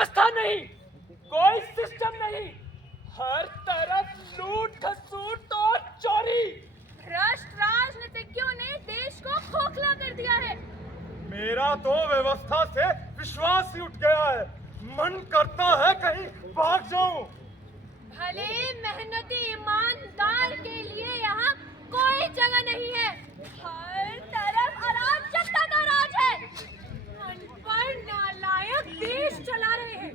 व्यवस्था नहीं, कोई सिस्टम नहीं, हर तरफ लूट खसूट और चोरी। भ्रष्ट राजनीतिज्ञों ने देश को खोखला कर दिया है। मेरा तो व्यवस्था से विश्वास ही उठ गया है। मन करता है कहीं भाग जाऊं। भले मेहनती ईमानदार के लिए यहाँ कोई जगह नहीं है। हर तरफ अराजकता का राज है। अनपढ़ नालायक देश चला रहे हैं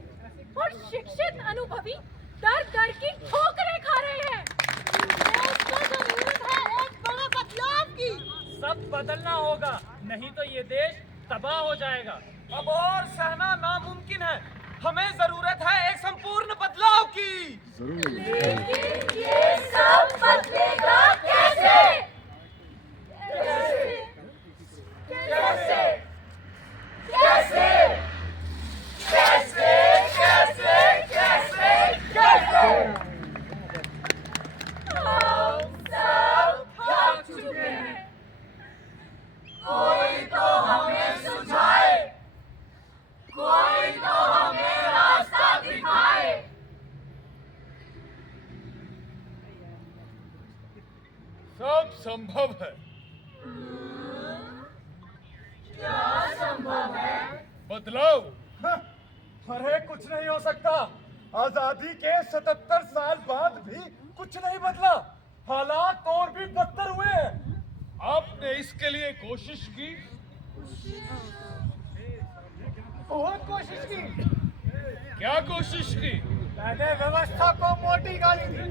और शिक्षित अनुभवी दर दर की ठोकरें खा रहे हैं। देश को जरूरत है एक बड़ा बदलाव की। सब बदलना होगा, नहीं तो ये देश तबाह हो जाएगा। अब और सहना नामुमकिन है। हमें जरूरत है एक संपूर्ण बदलाव की। लेकिन ये सब बदलेगा कैसे? कैसे? कैसे? कैसे? कैसे? कैसे? कैसे? कैसे? हम सब थक चुके हैं। कोई तो हमें सुझाए, कोई तो हमें रास्ता दिखाए। सब संभव है। क्या संभव है? बदलाव? अरे कुछ नहीं हो सकता। आजादी के 77 साल बाद भी कुछ नहीं बदला। हालात और भी बदतर हुए हैं। आपने इसके लिए कोशिश की? बहुत कोशिश की। क्या कोशिश की? मैंने व्यवस्था को मोटी गाली दी।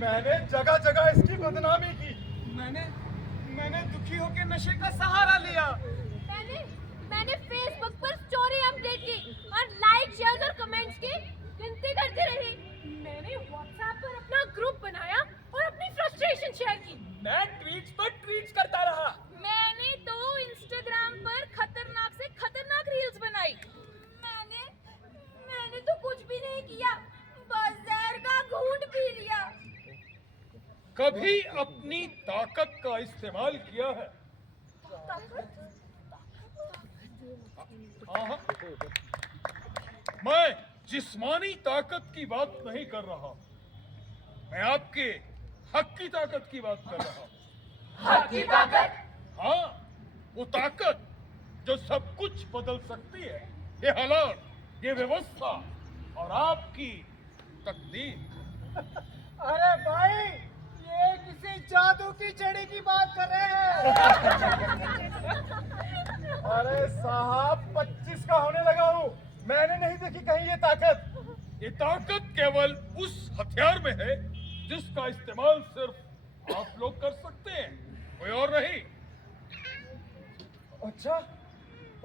मैंने जगह जगह इसकी बदनामी की। मैंने दुखी होकर नशे का सहारा लिया। मैंने फेसबुक पर स्टोरी अपडेट की और लाइक, शेयर और कमेंट्स की गिनती करती रही। मैंने व्हाट्सएप पर अपना ग्रुप बनाया और अपनी फ्रस्ट्रेशन शेयर की। मैं ट्वीट्स पर ट्वीट्स करता रहा। मैंने तो इंस्टाग्राम पर खतरनाक से खतरनाक रील्स बनाई। मैंने तो कुछ भी नहीं किया, बस जहर का घूंट पी लिया। कभी अपनी ताकत का इस्तेमाल किया है? हाँ। मैं जिस्मानी ताकत की बात नहीं कर रहा, मैं आपके हक की ताकत की बात कर रहा हूँ। हक की ताकत? हाँ, वो ताकत जो सब कुछ बदल सकती है। ये हालात, ये व्यवस्था और आपकी तकदीर। अरे भाई, ये किसी जादू की छड़ी की बात कर रहे हैं। अरे साहब, 25 का होने लगा हूँ। मैंने नहीं देखी कहीं ये ताकत। ये ताकत केवल उस हथियार में है जिसका इस्तेमाल सिर्फ आप लोग कर सकते हैं, कोई और नहीं। अच्छा,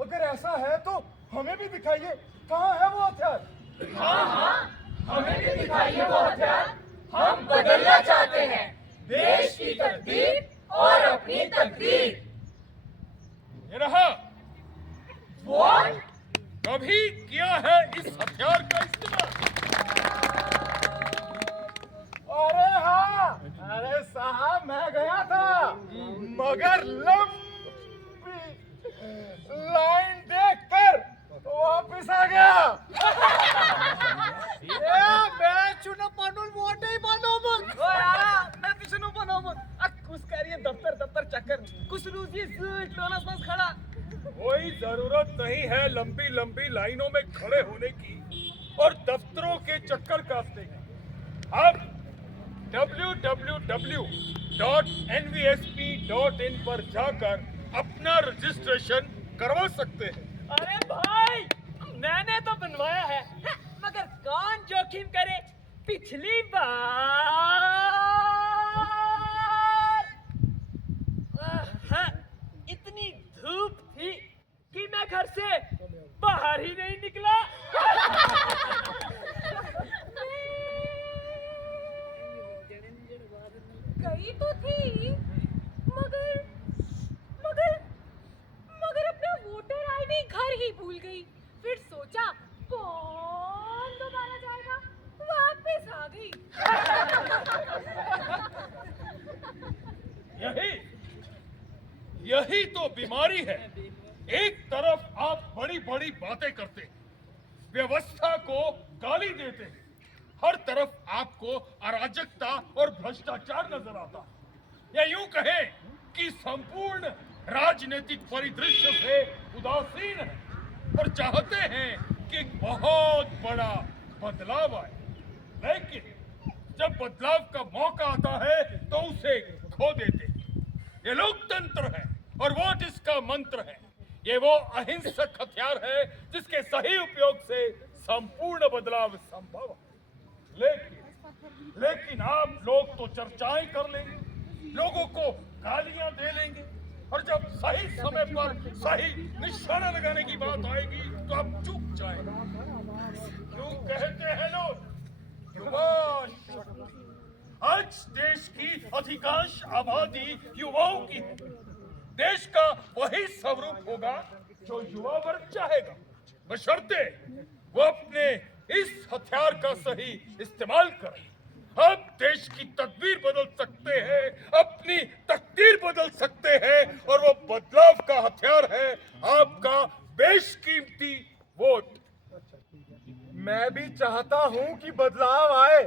अगर ऐसा है तो हमें भी दिखाइए, कहाँ है वो हथियार? हाँ, हमें भी दिखाइए वो हथियार। हम बदलना चाहते हैं देश की तकदीर और अपनी तकदीर। ये रहा। वोट? कभी किया है इस हथियार का इस्तेमाल? अरे हाँ, अरे साहब, मैं गया था, मगर लंबी लाइन देखकर वापिस आ गया। मैं चुनो पनुल वोटे बनोमुन। मैं पिछनो बनोमुन। कुछ करिए दफ्तर चक्कर, कुछ रूजी टोनस बस खड़ा। कोई जरूरत नहीं है लंबी लंबी लाइनों में खड़े होने की और दफ्तरों के चक्कर काटने की। आप www.nvsp.in पर जाकर अपना रजिस्ट्रेशन करवा सकते हैं। अरे भाई, मैंने तो बनवाया है, मगर कौन जोखिम करे। पिछली बार इतनी धूप थी कि मैं घर से बाहर ही नहीं निकला। गई तो थी, मगर अपना वोटर आईडी घर ही भूल गई। फिर सोचा कौन दोबारा जाएगा, वापस आ गई। यही तो बीमारी है। एक तरफ आप बड़ी बड़ी बातें करते हैं, व्यवस्था को गाली देते हैं। हर तरफ आपको अराजकता और भ्रष्टाचार नजर आता है। या यूं कहें कि संपूर्ण राजनीतिक परिदृश्य से उदासीन है और चाहते हैं कि एक बहुत बड़ा बदलाव आए। लेकिन जब बदलाव का मौका आता है तो उसे खो देते हैं। ये लोकतंत्र है और वोट इसका मंत्र है। ये वो अहिंसक हथियार है जिसके सही उपयोग से संपूर्ण बदलाव संभव है। लेकिन आप लोग तो चर्चाएं कर लेंगे, लोगों को गालियां दे लेंगे, और जब सही समय पर सही निशाना लगाने की बात आएगी तो आप चुप जाएंगे। क्यों कहते हैं लोग युवा शक्ति? आज देश की अधिकांश आबादी युवाओं की है। देश का वही स्वरूप होगा जो युवा वर्ग चाहेगा, बशर्ते वो अपने इस हथियार का सही इस्तेमाल करें। आप देश की तदबीर बदल सकते हैं, अपनी तकदीर बदल सकते हैं, और वो बदलाव का हथियार है आपका बेशकीमती वोट। मैं भी चाहता हूं कि बदलाव आए,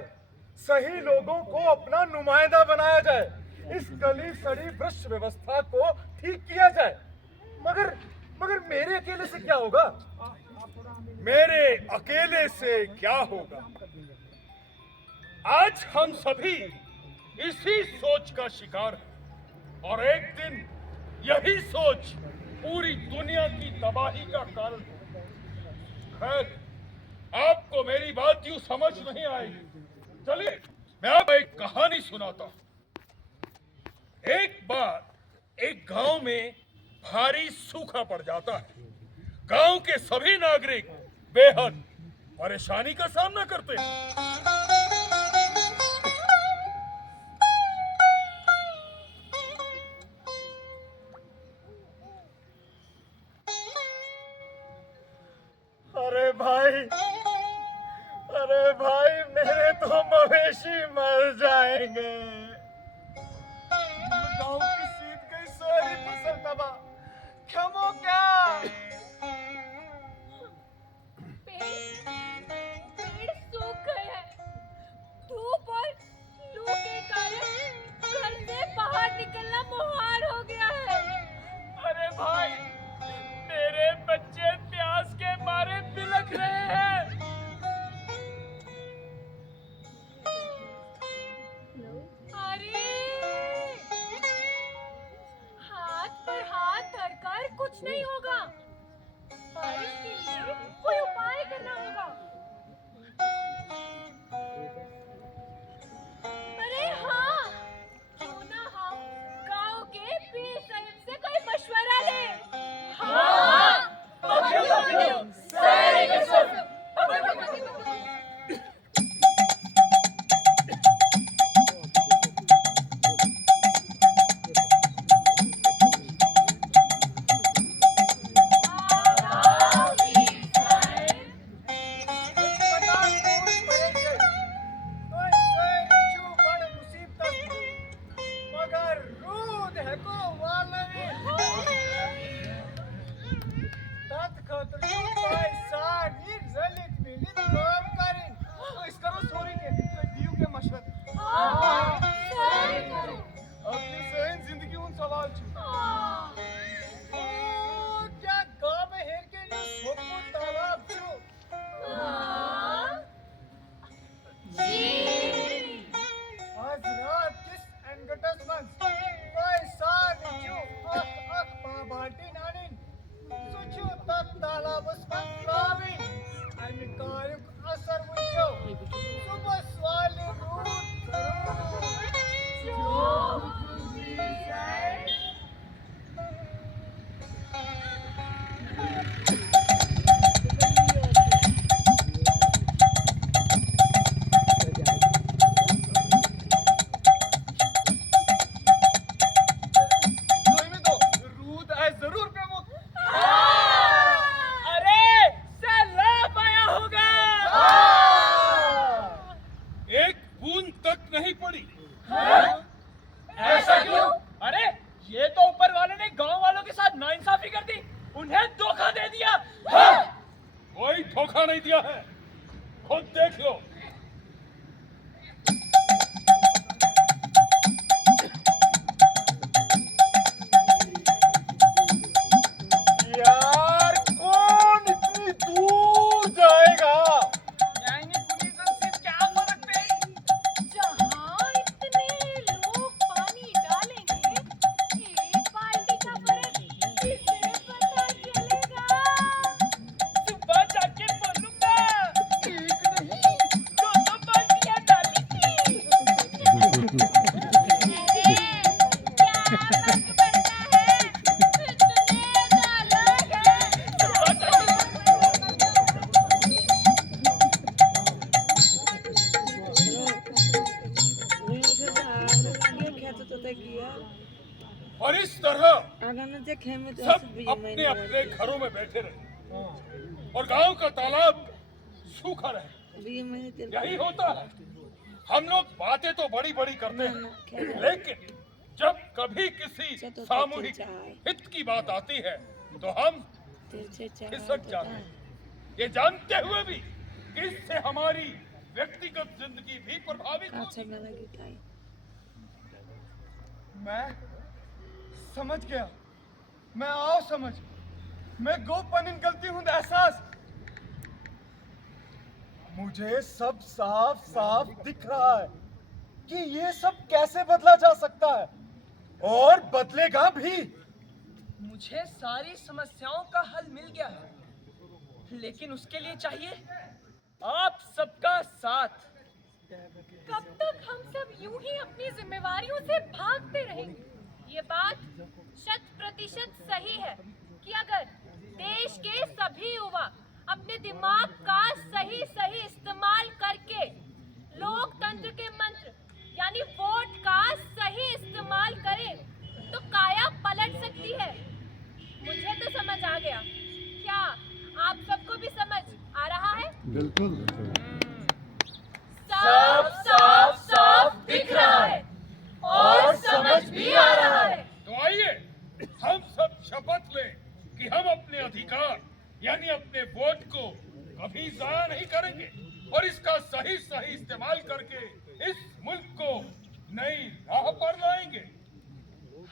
सही लोगों को अपना नुमाइंदा बनाया जाए, इस गली सड़ी भ्रष्ट व्यवस्था को ठीक किया जाए। मगर मेरे अकेले से क्या होगा? मेरे अकेले से क्या होगा? आज हम सभी इसी सोच का शिकार हैं, और एक दिन यही सोच पूरी दुनिया की तबाही का कारण होगा। खैर, आपको मेरी बात यूं समझ नहीं आएगी। चलिए मैं आपको एक कहानी सुनाता हूं। एक बार एक गांव में भारी सूखा पड़ जाता है। गांव के सभी नागरिक बेहद परेशानी का सामना करते हैं। अरे भाई मेरे तो मवेशी मर जाएंगे। गांव की शीत गई, सारी फसल तबाह। क्षमो क्या? पेड़ सूख गए हैं। धूप और लू के कारण घर से बाहर निकलना मुहाल हो गया है। अरे भाई, मेरे बच्चे प्यास के मारे बिलख रहे हैं। अरे हाथ पर हाथ धरकर कुछ नहीं होगा। बारिश के लिए कोई उपाय करना होगा। अरे हाँ, क्यों ना हम गांव के पीर साहिब से कोई मशवरा लें। हाँ, सही कसम। धोखा नहीं दिया है, खुद देख लो। यार कौन इतनी दूर जाएगा? जहाँ इतने लोग पानी डालेंगे, एक बाल्टी का फर्क किसे पता चलेगा? सुबह जाके बोलूंगा, एक नहीं, दो बाल्टियां डाली थी। अरे, क्या फर्क पड़ता है? इतने नालायक और इस तरह सब अपने अपने घरों में बैठे रहे और गांव का तालाब सूखा रहे। यही होता है। हम लोग बातें तो बड़ी बड़ी करते हैं, लेकिन जब कभी किसी सामूहिक हित की बात आती है तो हम खिसक जाते हैं, ये जानते हुए भी कि इससे हमारी व्यक्तिगत जिंदगी भी प्रभावित होगी। मैं समझ गया। मैं आओ समझ। मैं गोपनीय गलती हूं एहसास। मुझे सब साफ साफ दिख रहा है कि ये सब कैसे बदला जा सकता है और बदलेगा भी। मुझे सारी समस्याओं का हल मिल गया है, लेकिन उसके लिए चाहिए आप सबका साथ। कब तक हम सब यूं ही अपनी जिम्मेवारियों से भागते रहेंगे? ये बात 100% सही है कि अगर देश के सभी युवा अपने दिमाग का सही इस्तेमाल करके लोकतंत्र के मंत्र यानी वोट का सही इस्तेमाल करें तो काया पलट सकती है। मुझे तो समझ आ गया, क्या आप सबको भी समझ आ रहा है? बिल्कुल। साफ दिख रहा है और समझ भी आ रहा है। तो आइए हम सब शपथ लें कि हम अपने अधिकार यानी अपने वोट को कभी जाया नहीं करेंगे और इसका सही इस्तेमाल करके इस मुल्क को नई राह पर लाएंगे।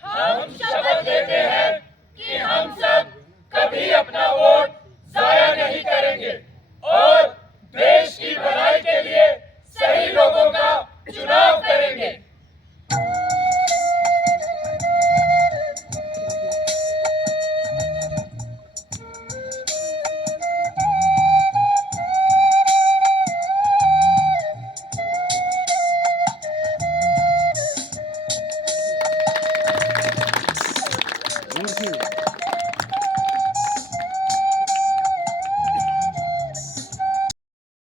हम शपथ लेते हैं कि हम सब कभी अपना वोट जाया नहीं करेंगे और